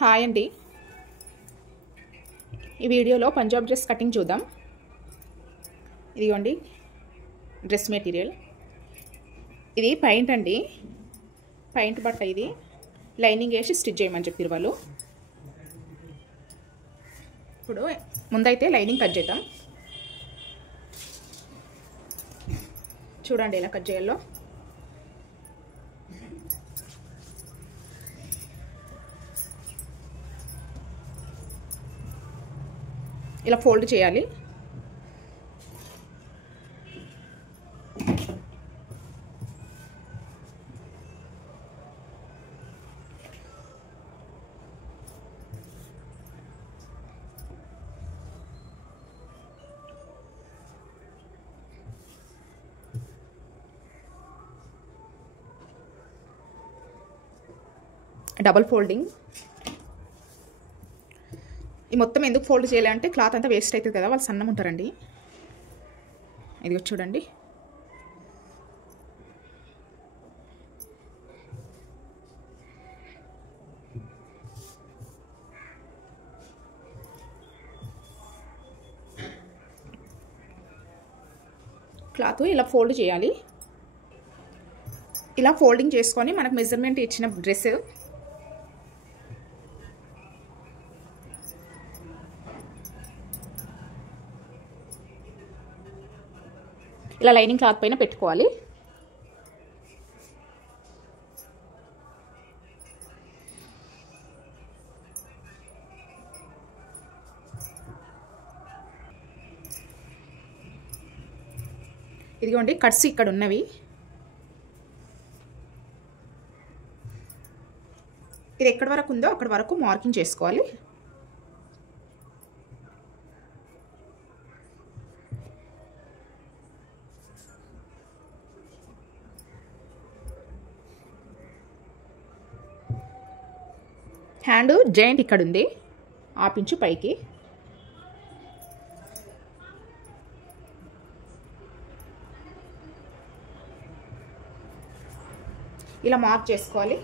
Hi అండి. ఈ వీడియోలో పంజాబ్ డ్రెస్ కటింగ్ చూద్దాం. ఇదిగోండి డ్రెస్ మెటీరియల్. ఇది పెయింట్ అండి, పెయింట్ బట్ట. ఇది లైనింగ్ వేసి స్టిచ్ చేయమని చెప్పారు వాళ్ళు. ఇప్పుడు ముందైతే లైనింగ్ కట్ చేద్దాం. చూడండి ఎలా కట్ చేయాలో. ఇలా ఫోల్డ్ చేయాలి. Double folding. ఈ మొత్తం ఎందుకు ఫోల్డ్ చేయాలంటే క్లాత్ అంతా వేస్ట్ అవుతుంది కదా, వాళ్ళు సన్నం ఉంటారండి. ఇది చూడండి. క్లాత్ ఇలా ఫోల్డ్ చేయాలి. ఇలా ఫోల్డింగ్ చేసుకొని మనకు మెజర్మెంట్ ఇచ్చిన డ్రెస్ ఇలా లైనింగ్ క్లాత్ పైన పెట్టుకోవాలి. ఇదిగోండి కట్స్ ఇక్కడ ఉన్నవి. ఇది ఎక్కడి వరకు ఉందో అక్కడి వరకు మార్కింగ్ చేసుకోవాలి. హ్యాండ్ జాయింట్ ఇక్కడ ఉంది, ఆపించు పైకి. ఇలా మార్క్ చేసుకోవాలి.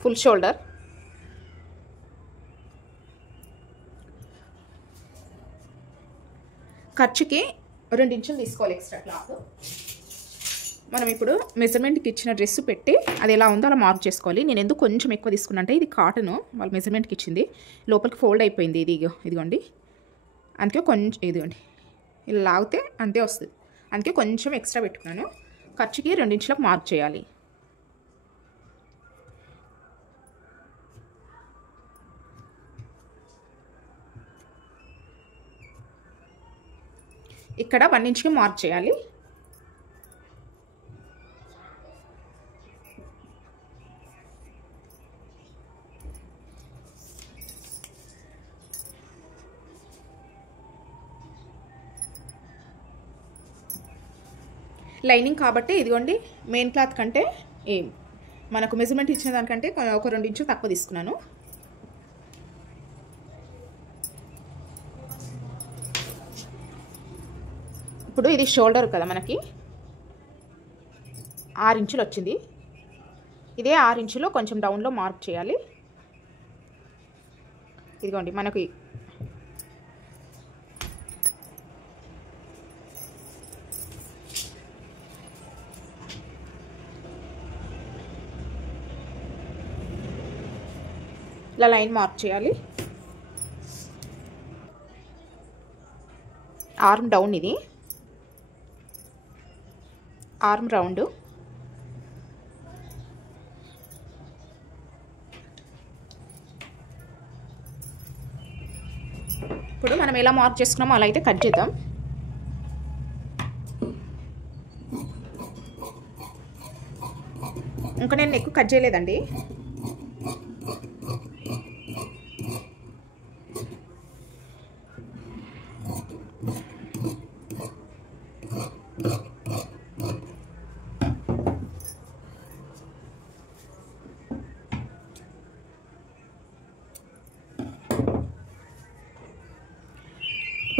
Full shoulder. ఖర్చుకి 2 ఇంచులు తీసుకోవాలి ఎక్స్ట్రా క్లాత్. మనం ఇప్పుడు మెజర్మెంట్కి ఇచ్చిన డ్రెస్ పెట్టి అది ఎలా ఉందో అలా మార్క్ చేసుకోవాలి. నేను ఎందుకు కొంచెం ఎక్కువ తీసుకున్నా అంటే ఇది కాటన్, వాళ్ళు మెజర్మెంట్కి ఇచ్చింది, లోపలికి ఫోల్డ్ అయిపోయింది. ఇదిగోండి, అందుకే కొంచెం ఇదిగోండి ఇలా లాగితే అంతే వస్తుంది. అందుకే కొంచెం ఎక్స్ట్రా పెట్టుకున్నాను. ఖర్చుకి 2 ఇంచులకు మార్క్ చేయాలి. ఇక్కడ 1 ఇంచుకి మార్క్ చేయాలి. లైనింగ్ కాబట్టి ఇదిగోండి మెయిన్ క్లాత్ కంటే మనకు మెజర్మెంట్ ఇచ్చిన దానికంటే ఒక 2 ఇంచులు తక్కువ తీసుకున్నాను. ఇప్పుడు ఇది షోల్డర్ కదా, మనకి 6 ఇంచులు వచ్చింది. ఇదే 6 ఇంచులో కొంచెం డౌన్లో మార్క్ చేయాలి. ఇదిగోండి మనకి ఇలా లైన్ మార్క్ చేయాలి. ఆర్మ్ డౌన్, ఇది ఆర్మ్ రౌండ్. ఇప్పుడు మనం ఎలా మార్క్ చేసుకున్నామో అలా అయితే కట్ చేద్దాం. ఇంకా నేను ఎక్కువ కట్ చేయలేదండి.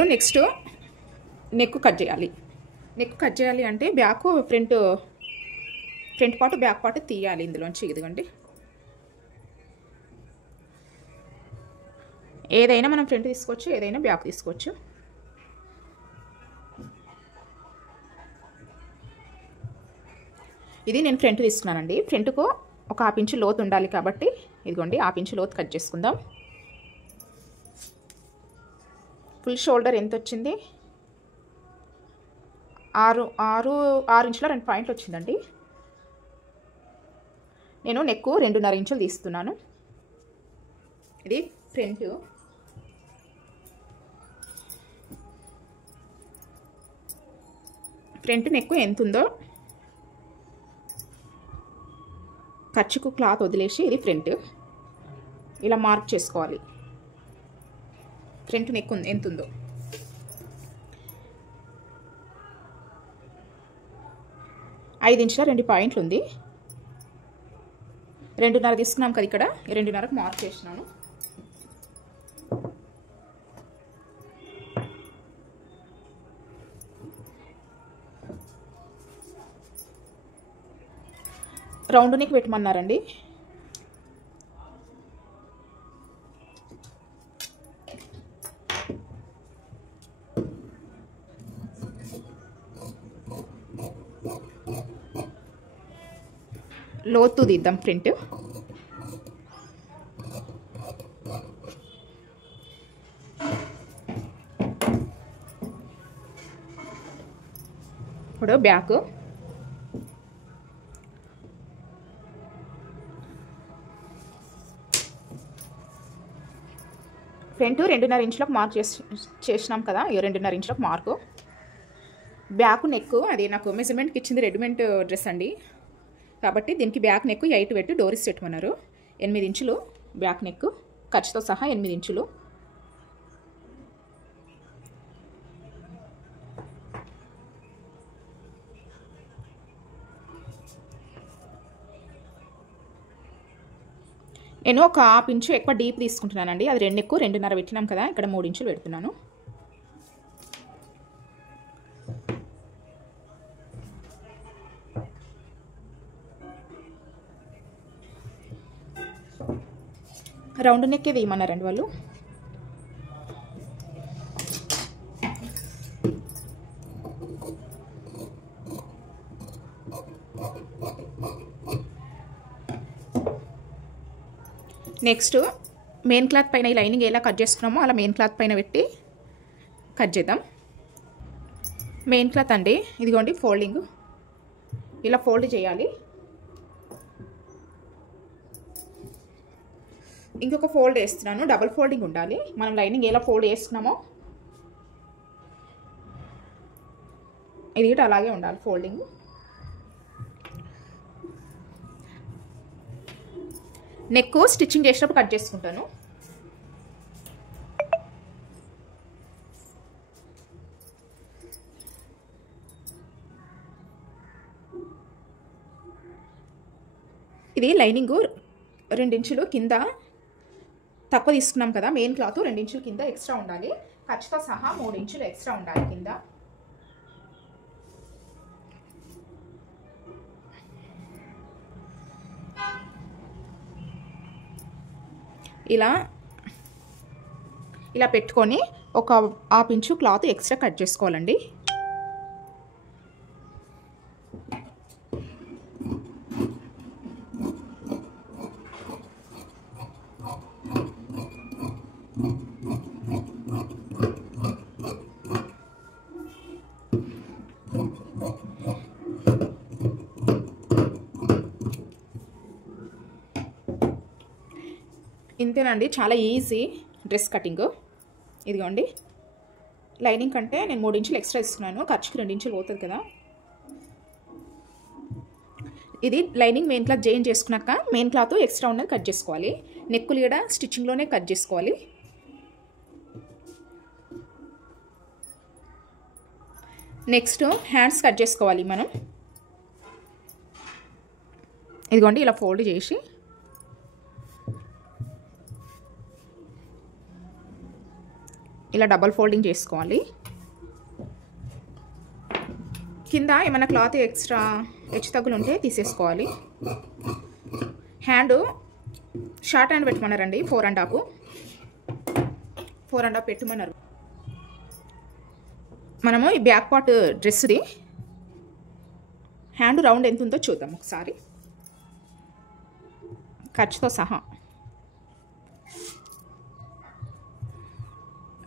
ఇప్పుడు నెక్స్ట్ నెక్ కట్ చేయాలి. నెక్ కట్ చేయాలి అంటే back front part back part తీయాలి ఇందులోంచి. ఇదిగోండి, ఏదైనా మనం ఫ్రంట్ తీసుకోవచ్చు, ఏదైనా బ్యాక్ తీసుకోవచ్చు. ఇది నేను ఫ్రంట్ తీసుకున్నానండి. ఫ్రంట్కు ఒక 1/2 ఇంచు లోతు ఉండాలి కాబట్టి ఇదిగోండి 1/2 ఇంచు లోతు కట్ చేసుకుందాం. ఫుల్ షోల్డర్ ఎంత వచ్చింది? 6 ఇంచుల 2 పాయింట్లు వచ్చిందండి. నేను నెక్ 2.5 ఇంచులు తీస్తున్నాను. ఇది ఫ్రంట్. నెక్ ఎంత ఉందో ఖర్చుకు క్లాత్ వదిలేసి ఇది ఫ్రంట్ ఇలా మార్క్ చేసుకోవాలి. ఫ్రంట్ నెక్ ఎంత ఉందో 5 ఇంచుల 2 పాయింట్లు ఉంది. 2.5 తీసుకున్నాం కదా, ఇక్కడ 2.5కు మార్క్ చేసినాను. రౌండ్ నెక్ పెట్టమన్నారండి. లోతు తీద్దాం ఫ్రంట్. ఇప్పుడు బ్యాక్ ఫ్రంట్ 2.5 ఇంచులకు మార్క్ చేసినాం కదా, 2.5 ఇంచులకు మార్కు. బ్యాక్ నెక్ అది నాకు మెజర్మెంట్కి ఇచ్చింది రెడీమేడ్ డ్రెస్ అండి, కాబట్టి దీనికి బ్యాక్ నెక్ 8 పెట్టి డోరీస్ పెట్టమన్నారు. 8 ఇంచులు బ్యాక్ నెక్ ఖర్చుతో సహా 8 ఇంచులు. నేను ఒక 1/2 ఇంచు ఎక్కువ డీప్ తీసుకుంటున్నానండి. అది 2 నెక్ 2.5 పెట్టినాం కదా, ఇక్కడ 3 ఇంచులు పెడుతున్నాను. రౌండ్ నెక్ తీయమన్నారండి వాళ్ళు. నెక్స్ట్ మెయిన్ క్లాత్ పైన ఈ లైనింగ్ ఎలా కట్ చేసుకున్నామో అలా మెయిన్ క్లాత్ పైన పెట్టి కట్ చేద్దాం. మెయిన్ క్లాత్ అండి, ఇదిగోండి ఫోల్డింగ్ ఇలా ఫోల్డ్ చేయాలి. ఇంకొక ఫోల్డ్ వేస్తున్నాను, డబుల్ ఫోల్డింగ్ ఉండాలి. మనం లైనింగ్ ఎలా ఫోల్డ్ వేస్తున్నామో ఇది కూడా అలాగే ఉండాలి ఫోల్డింగ్. నెక్ స్టిచ్చింగ్ చేసినప్పుడు కట్ చేసుకుంటాను. ఇది లైనింగ్ 2 ఇంచులు కింద తక్కువ తీసుకున్నాం కదా, మెయిన్ క్లాత్ 2 ఇంచులు కింద ఎక్స్ట్రా ఉండాలి. ఖర్చుతో సహా 3 ఇంచులు ఎక్స్ట్రా ఉండాలి కింద. ఇలా పెట్టుకొని ఒక 1/2 ఇంచు క్లాత్ ఎక్స్ట్రా కట్ చేసుకోవాలండి. ఇంతేనండి, చాలా ఈజీ డ్రెస్ కటింగ్. ఇదిగోండి లైనింగ్ కంటే నేను 3 ఇంచులు ఎక్స్ట్రా ఇస్తున్నాను, ఖర్చుకి 2 ఇంచులు పోతుంది కదా. ఇది లైనింగ్ మెయిన్ క్లాత్ జాయిన్ చేసుకున్నాక మెయిన్ క్లాత్ ఎక్స్ట్రా ఉన్నది కట్ చేసుకోవాలి. నెక్కులు కూడా స్టిచ్చింగ్లోనే కట్ చేసుకోవాలి. నెక్స్ట్ హ్యాండ్స్ కట్ చేసుకోవాలి మనం. ఇదిగోండి ఇలా ఫోల్డ్ చేసి ఇలా డబల్ ఫోల్డింగ్ చేసుకోవాలి. కింద ఏమైనా క్లాత్ ఎక్స్ట్రా హెచ్చు తగ్గులు ఉంటే తీసేసుకోవాలి. హ్యాండ్ షార్ట్ హ్యాండ్ పెట్టమన్నారండి, 4.5 పెట్టమన్నారు. మనము ఈ బ్యాక్ పార్ట్ డ్రెస్ది హ్యాండ్ రౌండ్ ఎంత ఉందో చూద్దాం ఒకసారి. ఖర్చుతో సహా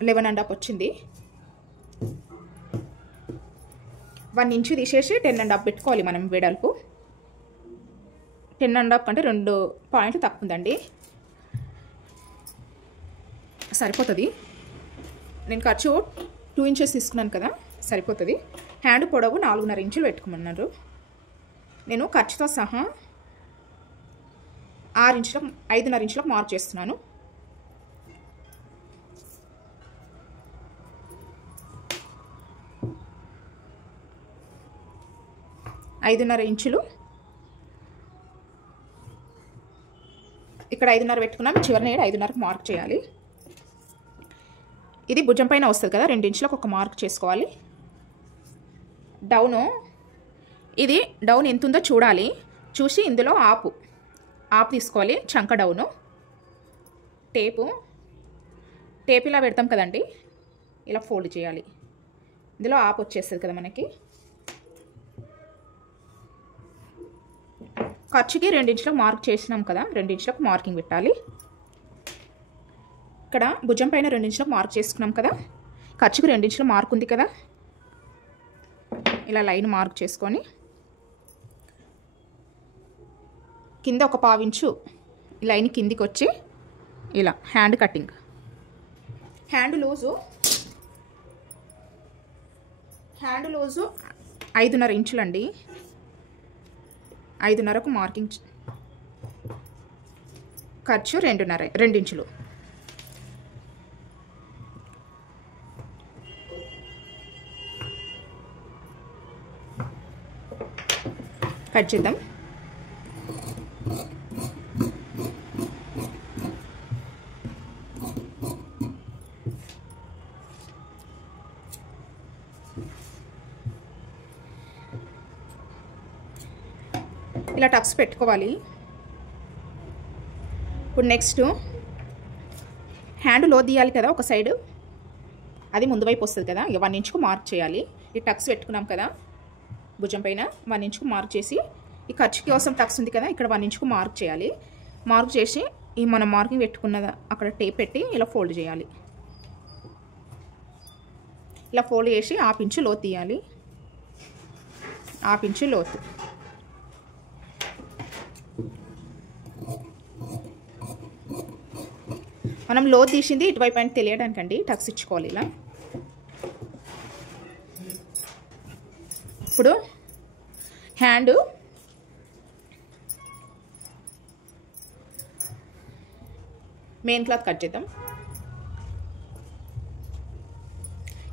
11.5 వచ్చింది. 1 ఇంచు తీసేసి 10.5 పెట్టుకోవాలి మనం వెడల్పు. 10.5 కంటే 2 పాయింట్లు తక్కువ ఉందండి, సరిపోతుంది. నేను ఖర్చు 2 ఇంచెస్ తీసుకున్నాను కదా, సరిపోతుంది. హ్యాండ్ పొడవు 4.5 ఇంచులు పెట్టుకోమన్నారు. నేను ఖర్చుతో సహా 5.5 ఇంచులకు మార్క్ చేస్తున్నాను. 5.5 ఇంచులు ఇక్కడ 5.5 పెట్టుకున్నాం. చివరిని 5.5కు మార్క్ చేయాలి. ఇది భుజం పైన వస్తుంది కదా, 2 ఇంచులకు ఒక మార్క్ చేసుకోవాలి. డౌను, ఇది డౌన్ ఎంత ఉందో చూడాలి. చూసి ఇందులో ఆపు తీసుకోవాలి. చంక డౌను టేపు ఇలా పెడతాం కదండి, ఇలా ఫోల్డ్ చేయాలి. ఇందులో ఆపు వచ్చేస్తుంది కదా మనకి. ఖర్చుకి 2 ఇంచులకు మార్క్ చేసినాం కదా, 2 ఇంచులకు మార్కింగ్ పెట్టాలి. ఇక్కడ భుజం పైన 2 ఇంచులకు మార్క్ చేసుకున్నాం కదా, ఖర్చుకు 2 ఇంచుల మార్క్ ఉంది కదా, ఇలా లైన్ మార్క్ చేసుకొని కింద ఒక 1/4 ఇంచు లైన్ కిందికి వచ్చి ఇలా హ్యాండ్ కటింగ్. హ్యాండ్ లూజు 5.5 ఇంచులండి. 5.5కు మార్కింగ్. ఖర్చు 2 ఇంచులు. కట్ చేద్దాం. ఇలా టక్స్ పెట్టుకోవాలి. ఇప్పుడు నెక్స్ట్ హ్యాండ్ లో తీయాలి కదా ఒక సైడ్, అది ముందు వైపు వస్తుంది కదా, ఇక 1 ఇంచుకు మార్క్ చేయాలి. ఈ టక్స్ పెట్టుకున్నాం కదా భుజం పైన, 1 ఇంచుకు మార్క్ చేసి ఈ ఖర్చు కోసం టక్స్ ఉంది కదా, ఇక్కడ 1 ఇంచుకు మార్క్ చేయాలి. మార్క్ చేసి ఈ మనం మార్కింగ్ పెట్టుకున్నది అక్కడ టేప్ పెట్టి ఇలా ఫోల్డ్ చేయాలి. ఇలా ఫోల్డ్ చేసి 1/2 ఇంచు లోతు తీయాలి. 1/2 ఇంచు లోతు. మనం లోతు తీసింది ఇటువైపు అని తెలియడానికండి టక్స్ ఇచ్చుకోవాలి ఇలా. ఇప్పుడు హ్యాండ్ మెయిన్ క్లాత్ కట్ చేద్దాం.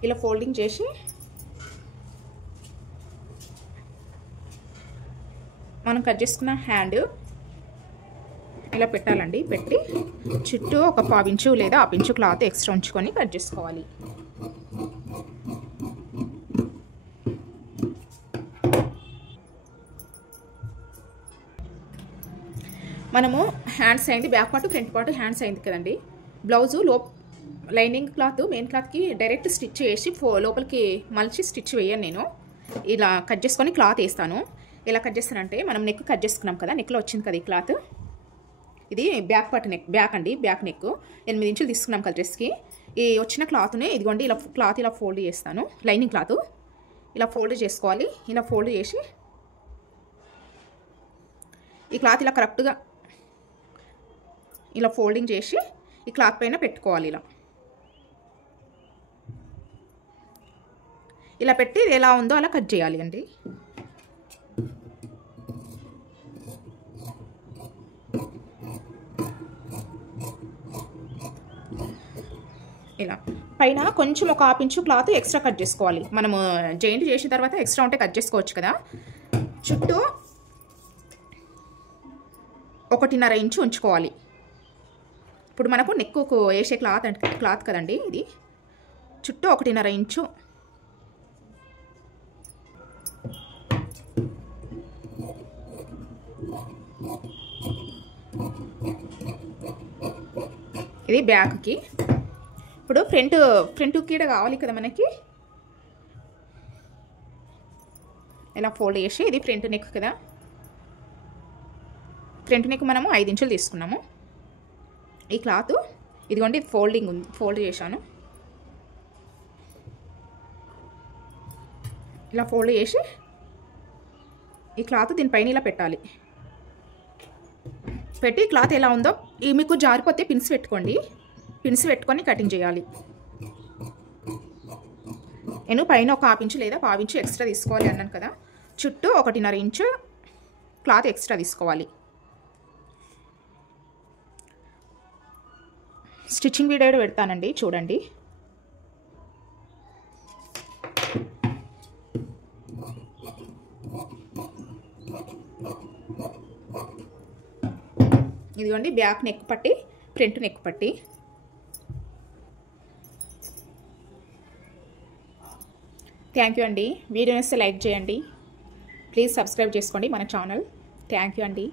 ఇలా ఫోల్డింగ్ చేసి మనం కట్ చేసుకున్న హ్యాండ్ ఇలా పెట్టాలండి. పెట్టి చుట్టూ ఒక 1/4 ఇంచు లేదా 1/2 ఇంచు క్లాత్ ఎక్స్ట్రా ఉంచుకొని కట్ చేసుకోవాలి. మనము హ్యాండ్స్ అయింది, back part front part hands అయింది కదండి. బ్లౌజు లైనింగ్ క్లాత్ మెయిన్ క్లాత్కి డైరెక్ట్ స్టిచ్ చేసి లోపలికి మలిచి స్టిచ్ వేయను నేను. ఇలా కట్ చేసుకొని క్లాత్ వేస్తాను. ఎలా కట్ చేస్తానంటే, మనం నెక్ కట్ చేసుకున్నాం కదా, నెక్లో వచ్చింది కదా ఈ క్లాత్, ఇది బ్యాక్ పార్ట్ నెక్, బ్యాక్ అండి, బ్యాక్ నెక్ 8 ఇంచులు తీసుకున్నాం కదా డ్రెస్కి. ఈ వచ్చిన క్లాత్ని ఇదిగోండి ఇలా క్లాత్ ఇలా ఫోల్డ్ చేస్తాను. లైనింగ్ క్లాత్ ఇలా ఫోల్డ్ చేసుకోవాలి. ఇలా ఫోల్డ్ చేసి ఈ క్లాత్ ఇలా కరెక్ట్గా ఇలా ఫోల్డింగ్ చేసి ఈ క్లాత్ పైన పెట్టుకోవాలి. ఇలా పెట్టి ఎలా ఉందో అలా కట్ చేయాలి అండి. ఇలా పైన కొంచెం ఒక 1/2 ఇంచు క్లాత్ ఎక్స్ట్రా కట్ చేసుకోవాలి. మనము జాయింట్ చేసిన తర్వాత ఎక్స్ట్రా ఉంటే కట్ చేసుకోవచ్చు కదా. చుట్టూ 1.5 ఇంచు ఉంచుకోవాలి. ఇప్పుడు మనకు నెక్కు వేసే క్లాత్ కదండి ఇది. చుట్టూ 1.5 ఇంచు ఇది బ్యాక్కి. ఇప్పుడు ఫ్రంట్ కీడ కావాలి కదా మనకి, ఇలా ఫోల్డ్ చేసి, ఇది ఫ్రంట్ నెక్ కదా, ఫ్రంట్ నెక్ మనము 5 ఇంచులు తీసుకున్నాము. ఈ క్లాత్ ఇదిగోండి, ఇది ఫోల్డింగ్ ఉంది, ఫోల్డ్ చేశాను. ఇలా ఫోల్డ్ చేసి ఈ క్లాత్ దీనిపైన ఇలా పెట్టాలి. పెట్టి క్లాత్ ఎలా ఉందో, ఈ మీకు జారిపోతే పిన్స్ పెట్టుకోండి, పిన్స్ పెట్టుకొని కటింగ్ చేయాలి. నేను పైన ఒక 1/2 ఇంచు లేదా 1/2 ఇంచు ఎక్స్ట్రా తీసుకోవాలి అన్నాను కదా, చుట్టూ 1.5 ఇంచు క్లాత్ ఎక్స్ట్రా తీసుకోవాలి. స్టిచ్చింగ్ వీడియో పెడతానండి, చూడండి. ఇదిగోండి బ్యాక్ నెక్ పట్టి, ఫ్రంట్ నెక్ పట్టి. థ్యాంక్ యూ అండి. వీడియో నచ్చితే లైక్ చేయండి, ప్లీజ్ సబ్స్క్రైబ్ చేసుకోండి మన ఛానల్. థ్యాంక్ యూ అండి.